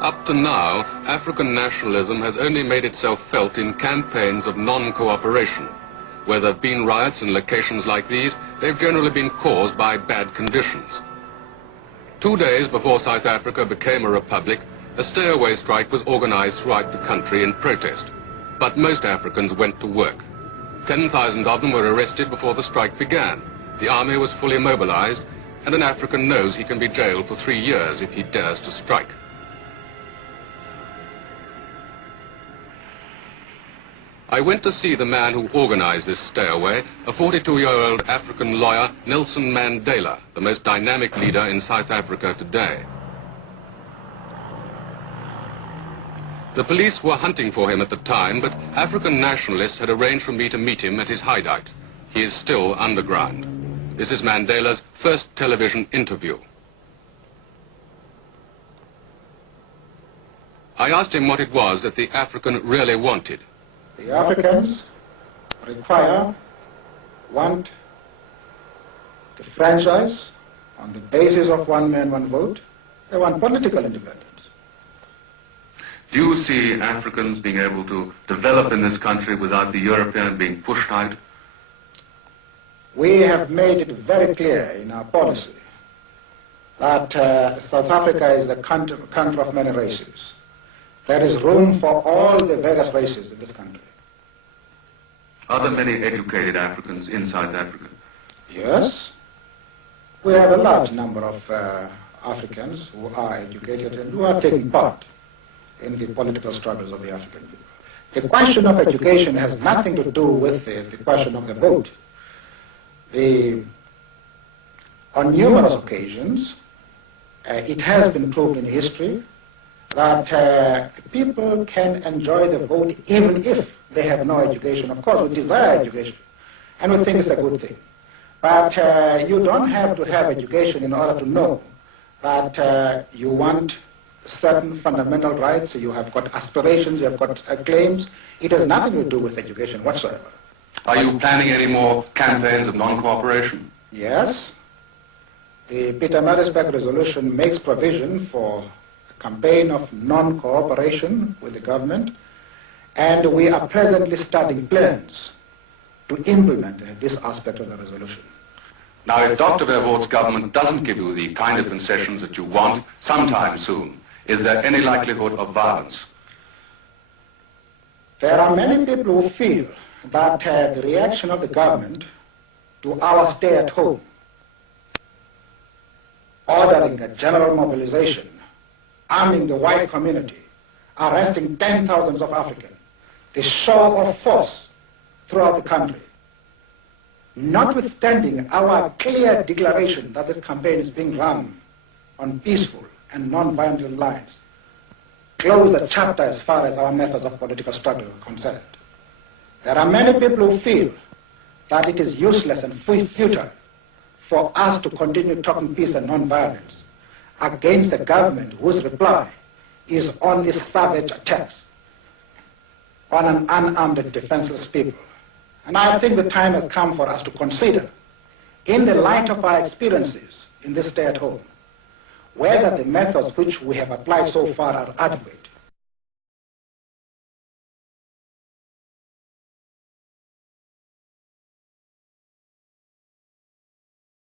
Up to now, African nationalism has only made itself felt in campaigns of non-cooperation. Where there have been riots in locations like these, they've generally been caused by bad conditions. 2 days before South Africa became a republic, a stay-away strike was organized throughout the country in protest. But most Africans went to work. 10,000 of them were arrested before the strike began. The army was fully mobilized, and an African knows he can be jailed for 3 years if he dares to strike. I went to see the man who organized this stay-away, a 42-year-old African lawyer, Nelson Mandela, the most dynamic leader in South Africa today. The police were hunting for him at the time, but African nationalists had arranged for me to meet him at his hideout. He is still underground. This is Mandela's first television interview. I asked him what it was that the African really wanted. The Africans want the franchise on the basis of one man, one vote. They want political independence. Do you see Africans being able to develop in this country without the European being pushed out? We have made it very clear in our policy that South Africa is a country of many races. There is room for all the various races in this country. Are there many educated Africans in South Africa? Yes. We have a large number of Africans who are educated and who are taking part in the political struggles of the African people. The question of education has nothing to do with the question of the vote. On numerous occasions, it has been proved in history that people can enjoy the vote even if they have no education. Of course, we desire education, and we think it's a good thing. But you don't have to have education in order to know that you want certain fundamental rights, you have got aspirations, you have got claims. It has nothing to do with education whatsoever. Are you planning any more campaigns of non-cooperation? Yes. The Pietermaritzburg resolution makes provision for a campaign of non-cooperation with the government, and we are presently studying plans to implement this aspect of the resolution. Now, if Dr. Verwoerd's government doesn't give you the kind of concessions that you want sometime soon, is there any likelihood of violence? There are many people who feel that the reaction of the government to our stay at home, ordering a general mobilization, arming the white community, arresting 10,000s of Africans, the show of force throughout the country, notwithstanding our clear declaration that this campaign is being run on peaceful and non-violent lines, close the chapter as far as our methods of political struggle are concerned. There are many people who feel that it is useless and futile for us to continue talking peace and non-violence against a government whose reply is only savage attacks on an unarmed and defenseless people. And I think the time has come for us to consider, in the light of our experiences in this stay at home, whether the methods which we have applied so far are adequate